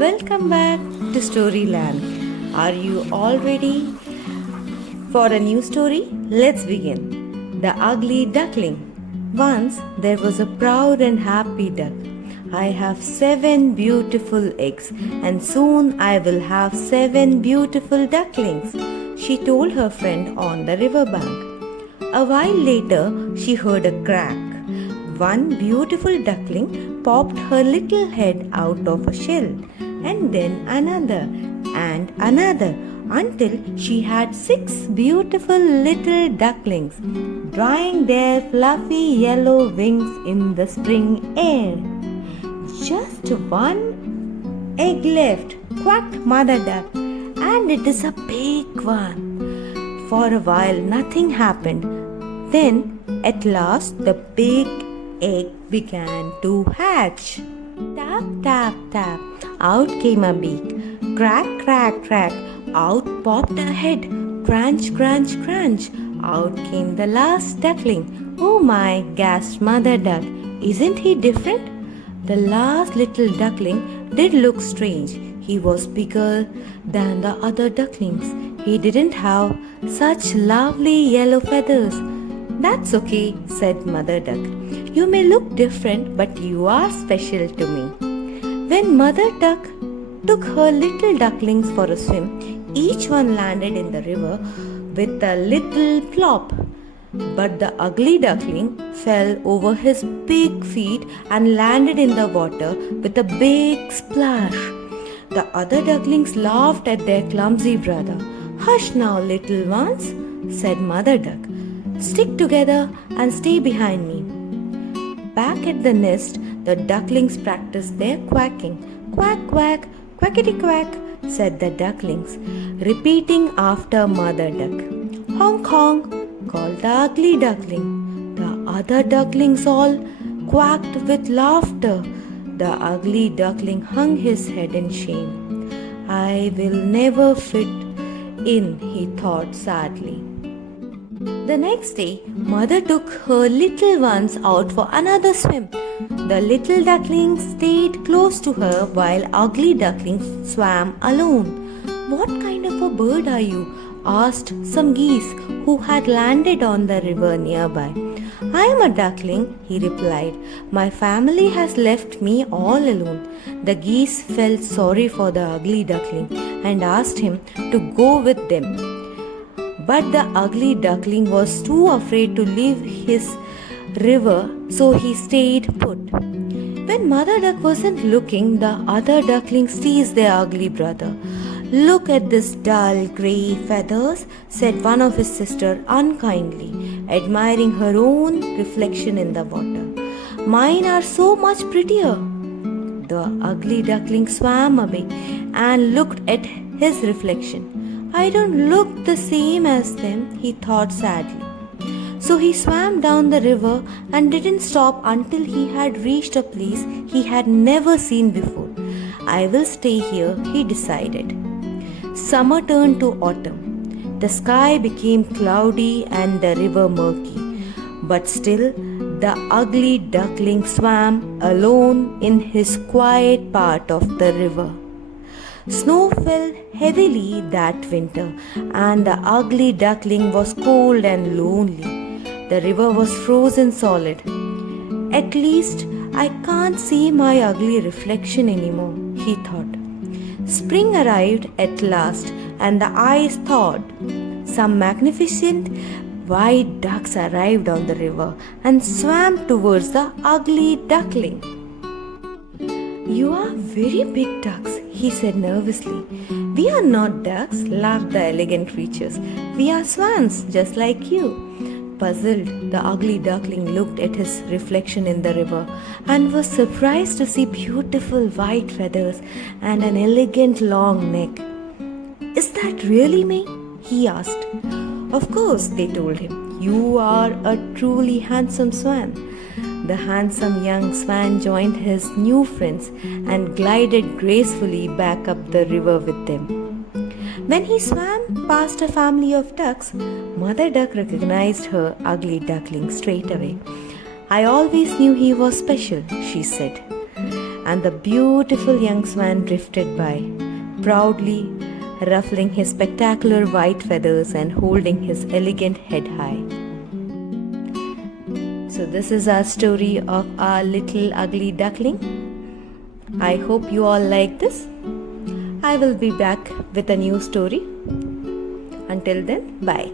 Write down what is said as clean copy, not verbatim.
Welcome back to Storyland. Are you all ready for a new story? Let's begin. The Ugly Duckling. Once there was a proud and happy duck. I have 7 beautiful eggs, and soon I will have 7 beautiful ducklings, she told her friend on the riverbank. A while later, she heard a crack. One beautiful duckling popped her little head out of a shell, and then another and another, until she had 6 beautiful little ducklings drying their fluffy yellow wings in the spring air. Just one egg left, quacked Mother Duck, and it is a big one. For a while nothing happened. Then, at last, the big egg began to hatch. Tap, tap, tap, out came a beak. Crack, crack, crack, out popped a head. Crunch, crunch, crunch, out came the last duckling. Oh my, gasped Mother Duck, isn't he different? The last little duckling did look strange. He was bigger than the other ducklings. He didn't have such lovely yellow feathers. That's okay, said Mother Duck. You may look different, but you are special to me. When Mother Duck took her little ducklings for a swim, each one landed in the river with a little plop. But the ugly duckling fell over his big feet and landed in the water with a big splash. The other ducklings laughed at their clumsy brother. Hush now, little ones, said Mother Duck. Stick together and stay behind me. Back at the nest, the ducklings practiced their quacking. Quack, quack, quackity quack, said the ducklings, repeating after Mother Duck. Honk, honk, called the ugly duckling. The other ducklings all quacked with laughter. The ugly duckling hung his head in shame. I will never fit in, he thought sadly. The next day, Mother took her little ones out for another swim. The little ducklings stayed close to her while ugly ducklings swam alone. What kind of a bird are you? Asked some geese who had landed on the river nearby. I am a duckling, he replied. My family has left me all alone. The geese felt sorry for the ugly duckling and asked him to go with them. But the ugly duckling was too afraid to leave his river, so he stayed put. When Mother Duck wasn't looking, the other ducklings teased their ugly brother. Look at this dull grey feathers, said one of his sisters unkindly, admiring her own reflection in the water. Mine are so much prettier. The ugly duckling swam away and looked at his reflection. I don't look the same as them, he thought sadly. So he swam down the river and didn't stop until he had reached a place he had never seen before. I will stay here, he decided. Summer turned to autumn. The sky became cloudy and the river murky. But still, the ugly duckling swam alone in his quiet part of the river. Snow fell heavily that winter, and the ugly duckling was cold and lonely. The river was frozen solid. At least I can't see my ugly reflection anymore, he thought. Spring arrived at last, and the eyes thawed. Some magnificent white ducks arrived on the river and swam towards the ugly duckling. You are very big ducks, he said nervously. We are not ducks, laughed the elegant creatures. We are swans, just like you. Puzzled, the ugly duckling looked at his reflection in the river and was surprised to see beautiful white feathers and an elegant long neck. Is that really me? He asked. Of course, they told him. You are a truly handsome swan. The handsome young swan joined his new friends and glided gracefully back up the river with them. When he swam past a family of ducks, Mother Duck recognized her ugly duckling straight away. I always knew he was special, she said. and the beautiful young swan drifted by, proudly ruffling his spectacular white feathers and holding his elegant head high. So this is our story of our little ugly duckling. I hope you all like this. I will be back with a new story. Until then, bye.